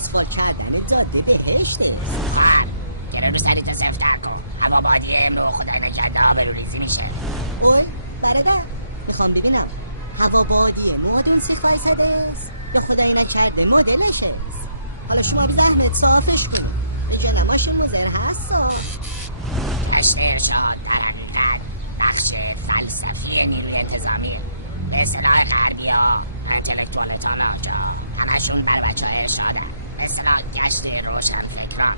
آسفال کردن جاده بهشته. گره رو سری تا سفتر کن. هوا بادیه امرو خدای نکرده آبرو ریزی میشه. اوه برادر میخوام ببینم هوا بادیه مادون 3% است یا خدای نکرده مدلش است. حالا شما به زحمت صافش کنید. اینجا نباشه مزر هست. نشر ارشاد در حقیقت بخش فلسفی نیروی انتظامی. به اصطلاح غربی ها انتلکتوالتان راجا همشون بر بچه های ارشادن. به اصطلاح گشت روشن فکران.